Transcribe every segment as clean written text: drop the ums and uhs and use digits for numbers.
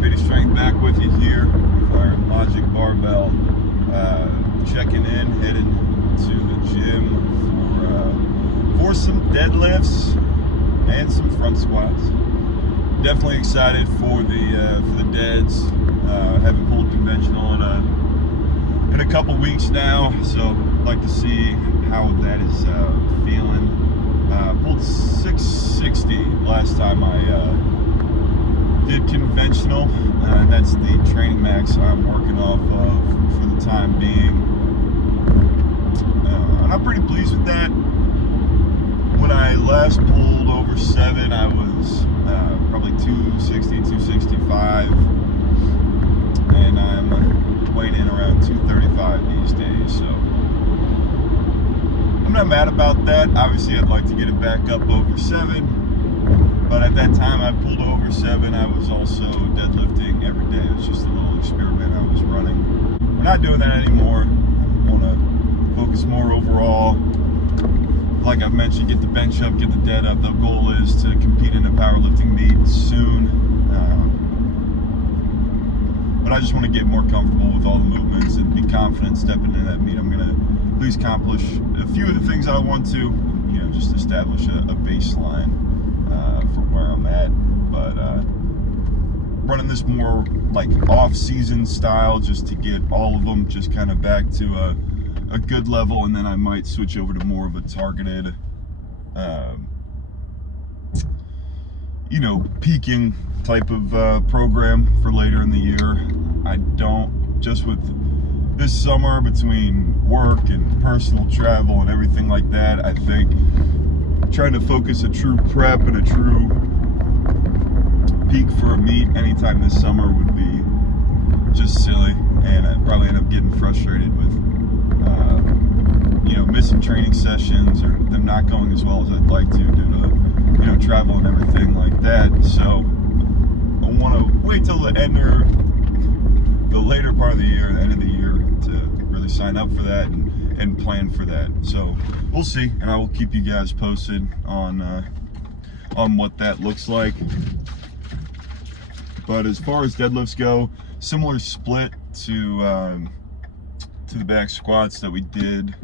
Beta Strength back with you here with our Logic barbell. Checking in, headed to the gym for some deadlifts and some front squats. Definitely excited for the deads. Haven't pulled conventional in a couple weeks now, so I'd like to see how that is feeling. Pulled 660 last time I did conventional, and that's the training max I'm working off of for the time being. And I'm pretty pleased with that. When I last pulled over 7, I was probably 260, 265, and I'm weighing in around 235 these days, so I'm not mad about that. Obviously, I'd like to get it back up over 7, but at that time I pulled over 7, I was also deadlifting every day. It was just a little experiment I was running. We're not doing that anymore. I want to focus more overall. Like I've mentioned, get the bench up, get the dead up. The goal is to compete in a powerlifting meet soon. But I just want to get more comfortable with all the movements and be confident stepping into that meet. I'm going to at least accomplish a few of the things I want to, just establish a baseline for where I'm at. But running this more like off-season style, just to get all of them just kind of back to a good level, and then I might switch over to more of a targeted, peaking type of program for later in the year. I don't, just with this summer between work and personal travel and everything like that, I think trying to focus a true prep and a true peak for a meet anytime this summer would be just silly, and I'd probably end up getting frustrated with missing training sessions or them not going as well as I'd like to due to travel and everything like that. So I want to wait till the later part of the year, the end of the year, to really sign up for that and plan for that. So we'll see, and I will keep you guys posted on what that looks like. But as far as deadlifts go, similar split to the back squats that we did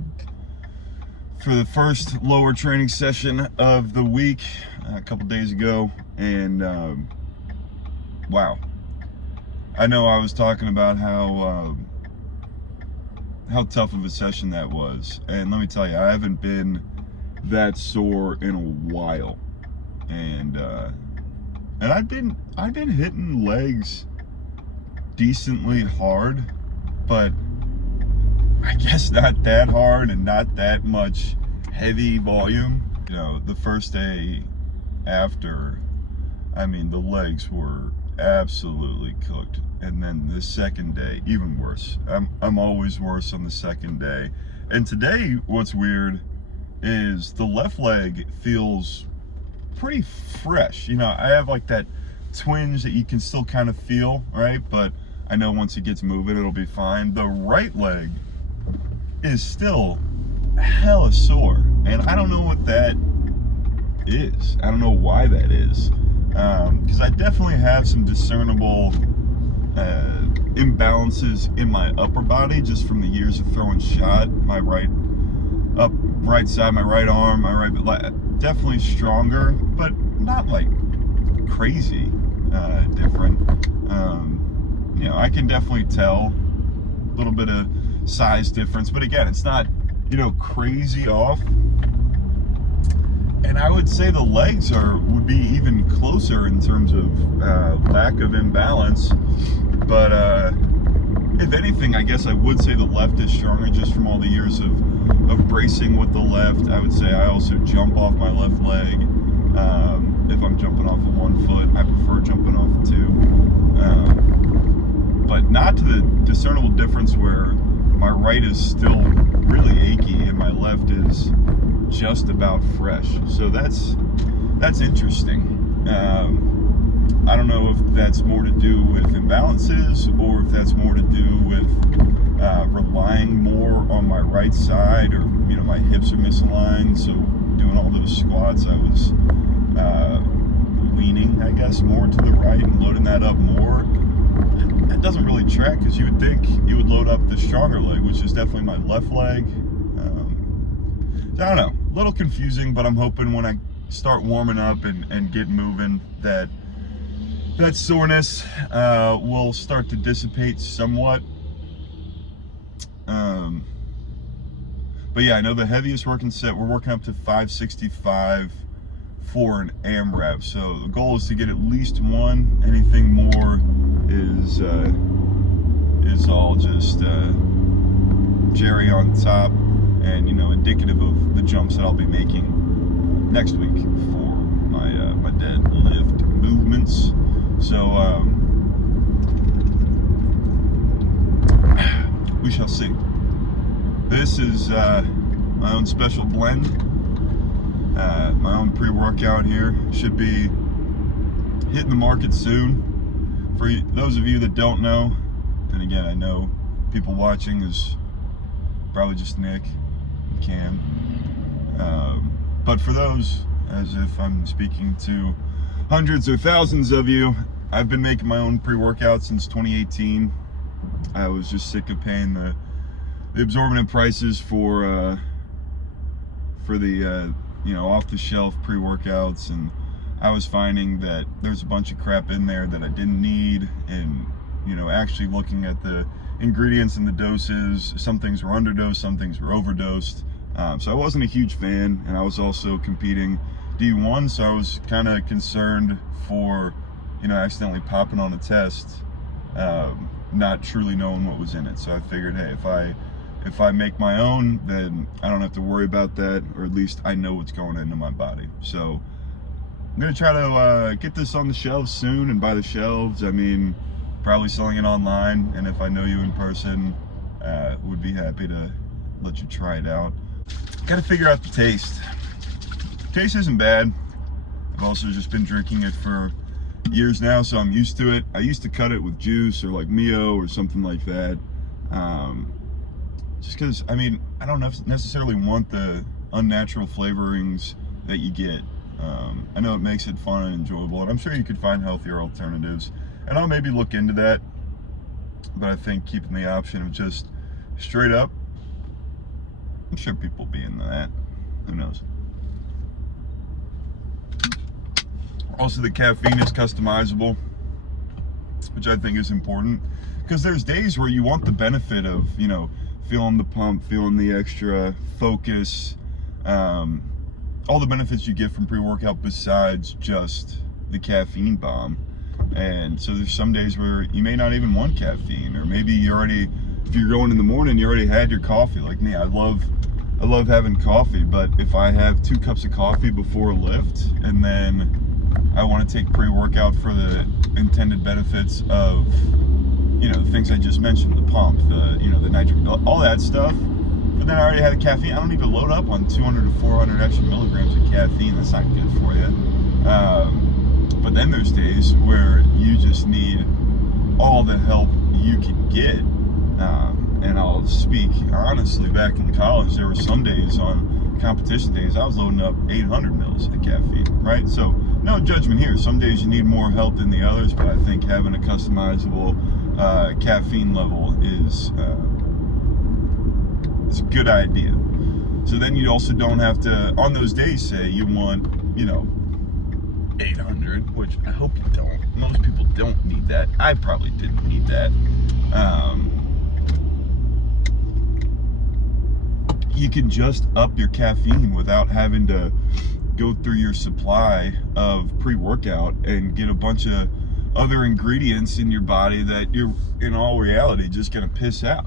for the first lower training session of the week a couple days ago. And wow, I know I was talking about how tough of a session that was, and let me tell you, I haven't been that sore in a while, and I've been hitting legs decently hard, but I guess not that hard and not that much heavy volume. The first day after, the legs were absolutely cooked, and then the second day even worse. I'm always worse on the second day. And today, what's weird is the left leg feels pretty fresh. I have like that twinge that you can still kind of feel, right? But I know once it gets moving, it'll be fine. The right leg is still hella sore, and I don't know what that is. I don't know why that is, because I definitely have some discernible imbalances in my upper body just from the years of throwing shot. My right side, my right arm, my right, definitely stronger, but not like crazy different. I can definitely tell a little bit of size difference, but again, it's not crazy off. And I would say the legs would be even closer in terms of lack of imbalance. But if anything, I guess I would say the left is stronger just from all the years of bracing with the left. I would say I also jump off my left leg. If I'm jumping off of one foot, I prefer jumping off of two. But not to the discernible difference where my right is still really achy and my left is just about fresh. So that's interesting. I don't know if that's more to do with imbalances or if that's more to do with relying more on my right side, or my hips are misaligned. So doing all those squats, I was leaning, I guess, more to the right and loading that up more. doesn't really track, because you would think you would load up the stronger leg, which is definitely my left leg. So I don't know, a little confusing, but I'm hoping when I start warming up and get moving that soreness will start to dissipate somewhat. But yeah, I know the heaviest working set, we're working up to 565 for an AMRAP. So the goal is to get at least one. Anything more is all just cherry on top, and indicative of the jumps that I'll be making next week for my deadlift movements. So we shall see. This is my own special blend, my own pre-workout here. Should be hitting the market soon. For those of you that don't know, and again, I know people watching is probably just Nick and Cam, but for those, as if I'm speaking to hundreds or thousands of you, I've been making my own pre-workout since 2018. I was just sick of paying the exorbitant prices for the off-the-shelf pre-workouts, and I was finding that there's a bunch of crap in there that I didn't need, and actually looking at the ingredients and the doses, some things were underdosed, some things were overdosed. So I wasn't a huge fan, and I was also competing D1, so I was kind of concerned for accidentally popping on a test, not truly knowing what was in it. So I figured, hey, if I make my own, then I don't have to worry about that, or at least I know what's going into my body. So I'm gonna try to get this on the shelves soon, and by the shelves I mean probably selling it online, and if I know you in person, would be happy to let you try it out. Gotta figure out the taste. Taste isn't bad. I've also just been drinking it for years now, so I'm used to it. I used to cut it with juice or like Mio or something like that, just because I don't necessarily want the unnatural flavorings that you get. I know it makes it fun and enjoyable, and I'm sure you could find healthier alternatives, and I'll maybe look into that. But I think keeping the option of just straight up, I'm sure people will be into that. Who knows? Also, the caffeine is customizable, which I think is important, because there's days where you want the benefit of feeling the pump, feeling the extra focus, all the benefits you get from pre-workout besides just the caffeine bomb. And so there's some days where you may not even want caffeine, or maybe if you're going in the morning, you already had your coffee. Like me, I love having coffee, but if I have 2 cups of coffee before a lift, and then I want to take pre-workout for the intended benefits of the things I just mentioned, the pump, the nitric, all that stuff, but then I already had the caffeine, I don't need to load up on 200 to 400 extra milligrams of caffeine. That's not good for you. But then there's days where you just need all the help you can get. And I'll speak honestly, back in college, there were some days on competition days, I was loading up 800 mils of caffeine, right? So no judgment here. Some days you need more help than the others, but I think having a customizable caffeine level is it's a good idea. So then you also don't have to, on those days, say you want 800, which I hope you don't. Most people don't need that. I probably didn't need that. You can just up your caffeine without having to go through your supply of pre-workout and get a bunch of other ingredients in your body that you're in all reality just gonna piss out.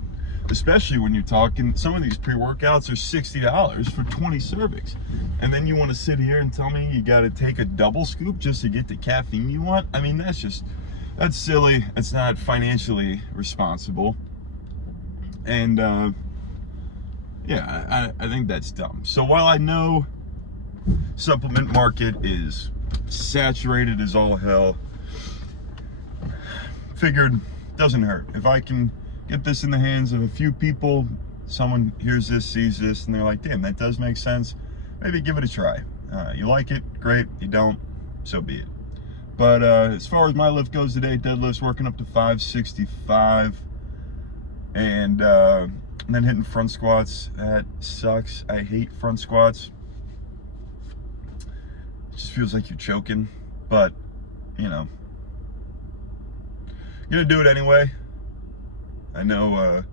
Especially when you're talking, some of these pre-workouts are $60 for 20 servings. And then you want to sit here and tell me you got to take a double scoop just to get the caffeine you want? I mean, that's silly. It's not financially responsible. And yeah, I think that's dumb. So while I know supplement market is saturated as all hell, figured doesn't hurt. If I can get this in the hands of a few people, someone hears this, sees this, and they're like, damn, that does make sense, maybe give it a try. You like it, great. You don't, so be it. But as far as my lift goes today, deadlift's working up to 565, and then hitting front squats. That sucks. I hate front squats. It just feels like you're choking, but you know, I'm gonna do it anyway. I know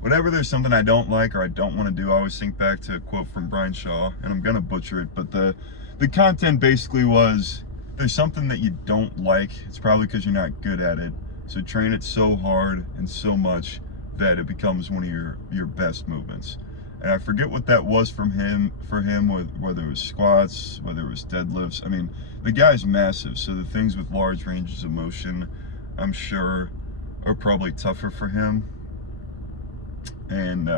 whenever there's something I don't like or I don't want to do, I always think back to a quote from Brian Shaw, and I'm gonna butcher it, but the content basically was, there's something that you don't like, it's probably because you're not good at it. So train it so hard and so much that it becomes one of your best movements. And I forget what that was for him, whether it was squats, whether it was deadlifts. I mean, the guy's massive, so the things with large ranges of motion, I'm sure, are probably tougher for him. And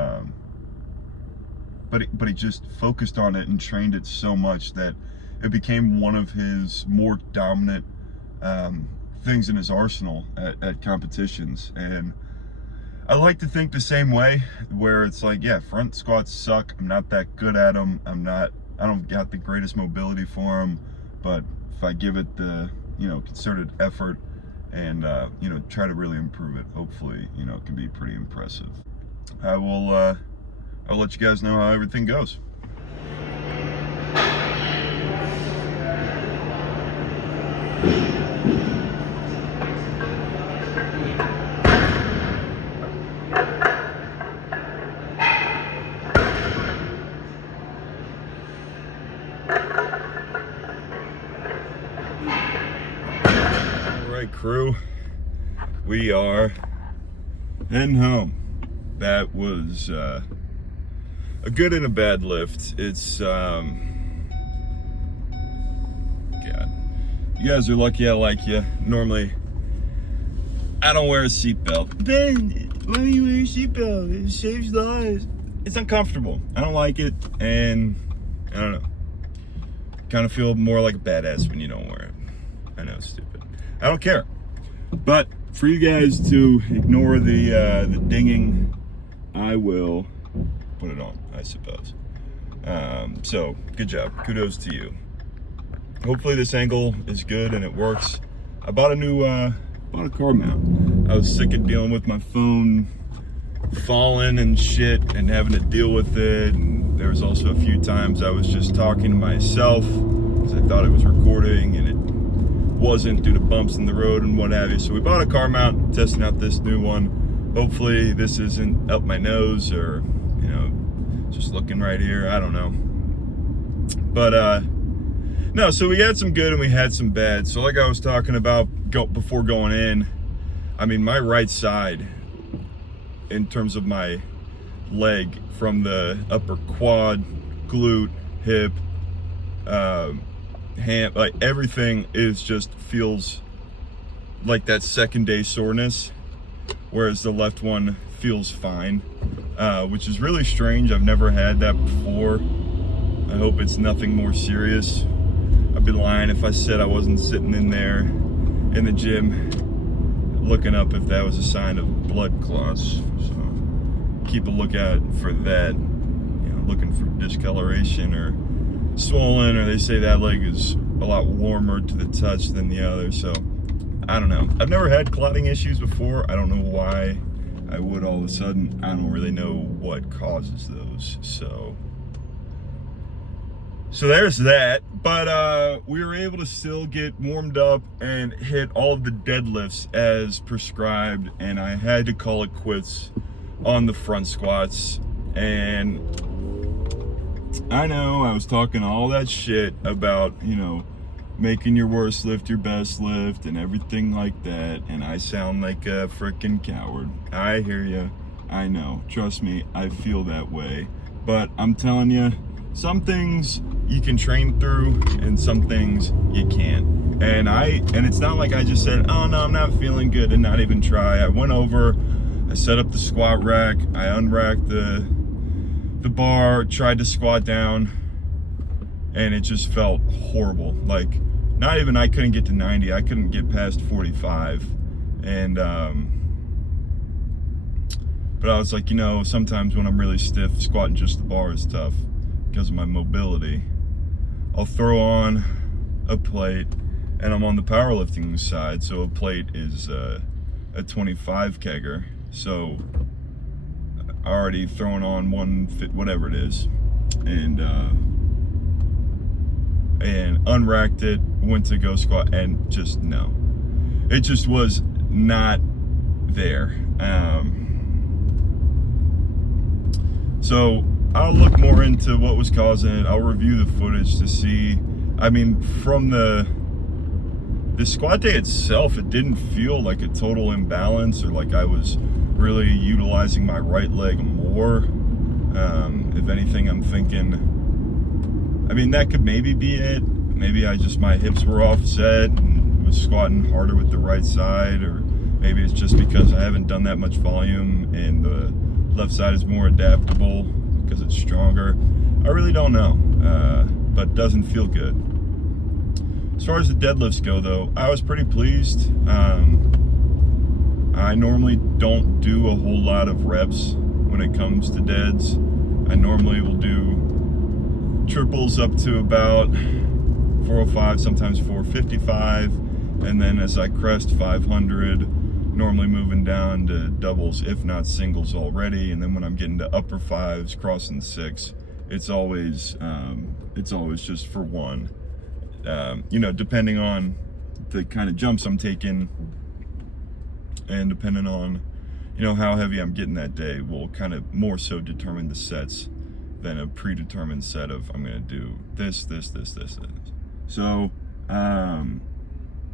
but he just focused on it and trained it so much that it became one of his more dominant things in his arsenal at competitions. And I like to think the same way, where it's like, yeah, front squats suck. I'm not that good at them. I don't got the greatest mobility for them, but if I give it the, concerted effort and, try to really improve it, hopefully, it can be pretty impressive. I'll let you guys know how everything goes. Crew, we are heading home. That was a good and a bad lift. It's God, you guys are lucky I like you. Normally I don't wear a seatbelt. Ben, why do you wear a seatbelt? It saves lives. It's uncomfortable. I don't like it, and I don't know, kind of feel more like a badass when you don't wear it. I know it's stupid. I don't care. But for you guys to ignore the dinging, I will put it on, I suppose. So good job. Kudos to you. Hopefully this angle is good and it works. I bought a car mount. I was sick of dealing with my phone falling and shit and having to deal with it. And there was also a few times I was just talking to myself because I thought it was recording and it wasn't, due to bumps in the road and what have you. So we bought a car mount, testing out this new one. Hopefully this isn't up my nose or, just looking right here. I don't know. But no, so we had some good and we had some bad. So like I was talking about before going in, I mean, my right side, in terms of my leg, from the upper quad, glute, hip, hand, like everything feels like that second day soreness, whereas the left one feels fine, which is really strange. I've never had that before. I hope it's nothing more serious. I'd be lying if I said I wasn't sitting in there in the gym looking up if that was a sign of blood clots. So keep a lookout for that, looking for discoloration or swollen, or they say that leg is a lot warmer to the touch than the other. So I don't know. I've never had clotting issues before. I don't know why I would all of a sudden. I don't really know what causes those. So there's that. But we were able to still get warmed up and hit all of the deadlifts as prescribed, and I had to call it quits on the front squats. And I know I was talking all that shit about, making your worst lift your best lift and everything like that, and I sound like a freaking coward. I hear you. I know. Trust me, I feel that way. But I'm telling you, some things you can train through and some things you can't. And it's not like I just said, oh no, I'm not feeling good, and not even try. I went over, I set up the squat rack, I unracked the bar, tried to squat down, and it just felt horrible. Like, not even, I couldn't get to 90, I couldn't get past 45. And but I was like, sometimes when I'm really stiff, squatting just the bar is tough because of my mobility. I'll throw on a plate and I'm on the powerlifting side, so a plate is a 25 kegger. So I already thrown on whatever it is, and unracked it, went to go squat, and just no, it just was not there. So I'll look more into what was causing it. I'll review the footage to see. I mean, from the squat day itself, it didn't feel like a total imbalance or like I was really utilizing my right leg more. If anything, I'm thinking, I mean, that could maybe be it. Maybe my hips were offset and was squatting harder with the right side, or maybe it's just because I haven't done that much volume and the left side is more adaptable because it's stronger. I really don't know, but it doesn't feel good. As far as the deadlifts go, though, I was pretty pleased. I normally don't do a whole lot of reps when it comes to deads. I normally will do triples up to about 405, sometimes 455, and then as I crest 500, normally moving down to doubles, if not singles already. And then when I'm getting to upper fives, crossing 6, it's always just for 1. You know, depending on the kind of jumps I'm taking and depending on, you know, how heavy I'm getting that day will kind of more so determine the sets than a predetermined set of I'm going to do this. So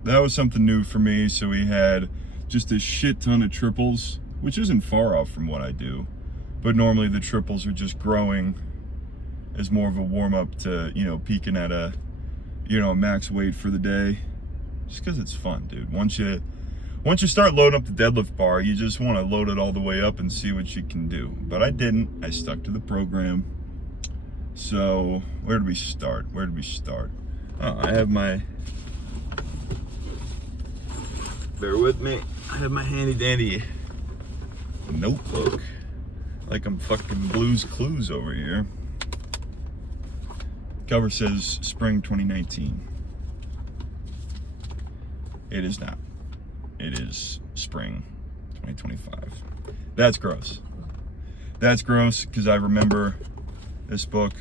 that was something new for me. So we had just a shit ton of triples, which isn't far off from what I do, but normally the triples are just growing as more of a warm-up to, you know, peaking at a, you know, max weight for the day, just because it's fun, dude. Once you start loading up the deadlift bar, you just want to load it all the way up and see what you can do. But I didn't. I stuck to the program. So where did we start? I have my, bear with me, I have my handy dandy notebook, like I'm fucking Blue's Clues over here. Cover says spring 2019. It is not. It is spring 2025. That's gross. That's gross because I remember this book.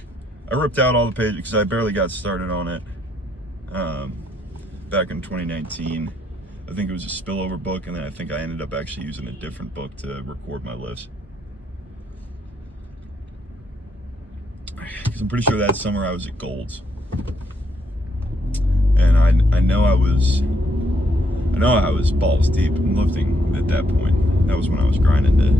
I ripped out all the pages because I barely got started on it back in 2019. I think it was a spillover book, and then I think I ended up actually using a different book to record my lifts. Because I'm pretty sure that summer I was at Gold's, and I know I was balls deep in lifting at that point. That was when I was grinding to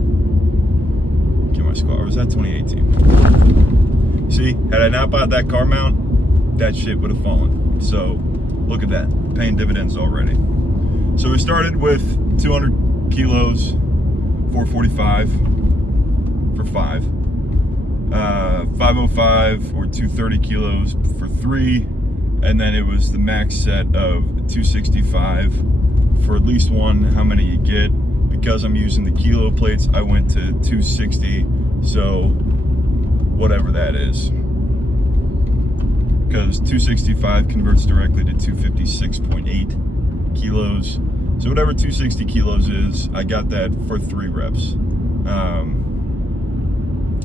get my squat. Or was that 2018? See, had I not bought that car mount, that shit would have fallen. So look at that, paying dividends already. So we started with 200 kilos, 445 for 5. 505 or 230 kilos for 3, and then it was the max set of 265 for at least 1. How many you get? Because I'm using the kilo plates, I went to 260, so whatever that is, because 265 converts directly to 256.8 kilos. So whatever 260 kilos is, I got that for 3 reps.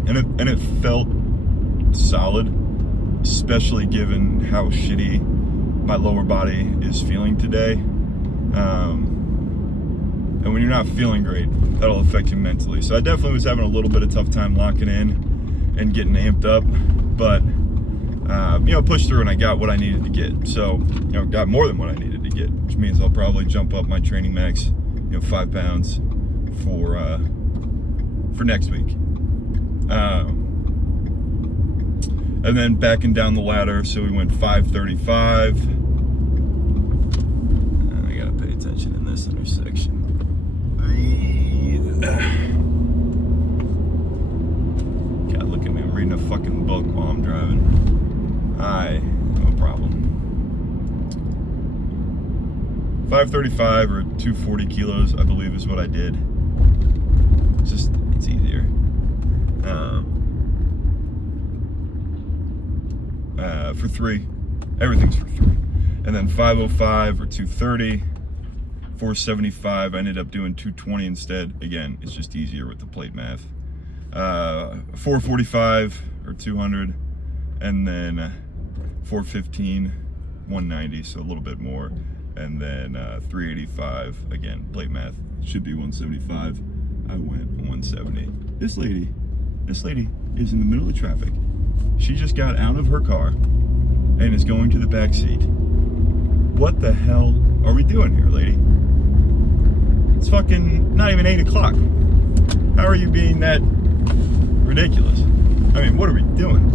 And it felt solid, especially given how shitty my lower body is feeling today. And when you're not feeling great, that'll affect you mentally. So I definitely was having a little bit of tough time locking in and getting amped up, but you know, pushed through and I got what I needed to get. So, you know, got more than what I needed to get, which means I'll probably jump up my training max, you know, 5 pounds for next week. And then backing down the ladder, so we went 535. I gotta pay attention in this intersection. God, look at me, I'm reading a fucking book while I'm driving. No problem. 535 or 240 kilos, I believe, is what I did. It's easier. For 3, everything's for 3. And then 505 or 230, 475. I ended up doing 220 instead. Again, it's just easier with the plate math. 445 or 200, and then 415, 190, so a little bit more. And then 385, again, plate math, should be 175. I went 170. This lady is in the middle of traffic. She just got out of her car and is going to the back seat. What the hell are we doing here, lady? It's fucking not even 8 o'clock. How are you being that ridiculous? I mean, what are we doing?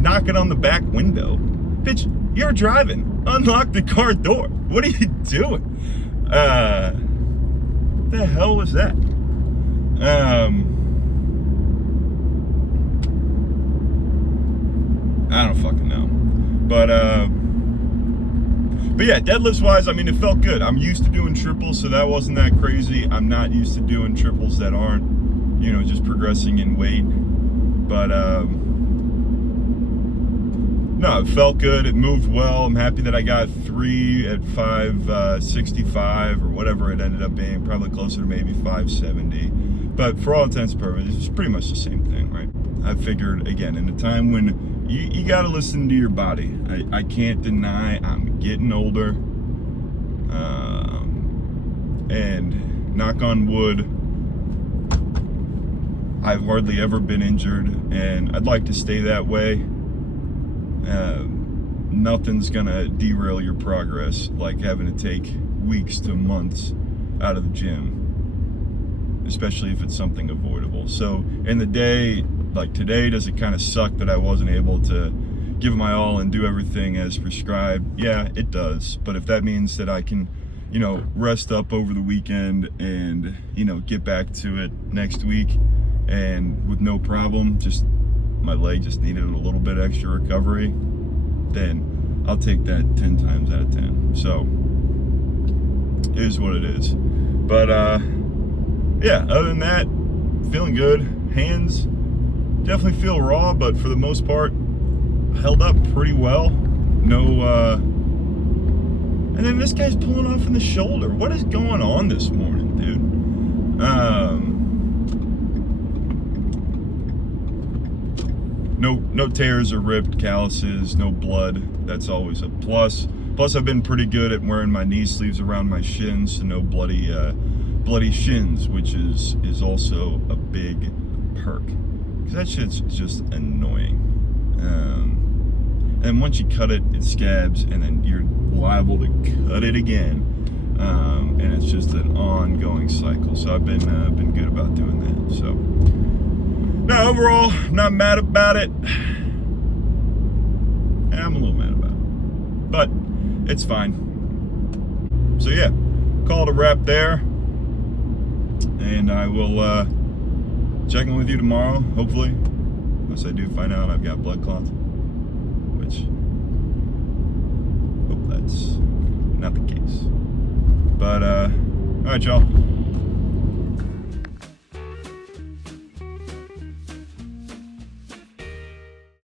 Knocking on the back window. Bitch, you're driving. Unlock the car door. What are you doing? What the hell was that? I don't fucking know. But yeah, deadlifts wise, I mean, it felt good. I'm used to doing triples, so that wasn't that crazy. I'm not used to doing triples that aren't, you know, just progressing in weight. But no, it felt good. It moved well. I'm happy that I got 3 at 565 or whatever it ended up being, probably closer to maybe 570. But for all intents and purposes, it's pretty much the same thing, right? I figured, again, in a time when you got to listen to your body. I can't deny I'm getting older. And knock on wood, I've hardly ever been injured, and I'd like to stay that way. Nothing's gonna derail your progress like having to take weeks to months out of the gym, especially if it's something avoidable. So in the day, like today, does it kind of suck that I wasn't able to give my all and do everything as prescribed? Yeah, it does. But if that means that I can, you know, rest up over the weekend and, you know, get back to it next week and with no problem, just my leg just needed a little bit extra recovery, then I'll take that 10 times out of 10. So it is what it is. But yeah, other than that, feeling good. Hands definitely feel raw, but for the most part held up pretty well. No and then this guy's pulling off in the shoulder. What is going on this morning, dude? No tears or ripped calluses, no blood. That's always a plus. Plus, I've been pretty good at wearing my knee sleeves around my shins, so no bloody shins, which is also a big perk. Because that shit's just annoying. And once you cut it, it scabs, and then you're liable to cut it again. And it's just an ongoing cycle. So I've been good about doing that. So. Now, overall, not mad about it. I'm a little mad about it, but it's fine. So yeah, call it a wrap there, and I will check in with you tomorrow, hopefully, unless I do find out I've got blood clots, which hope that's not the case. But all right, y'all.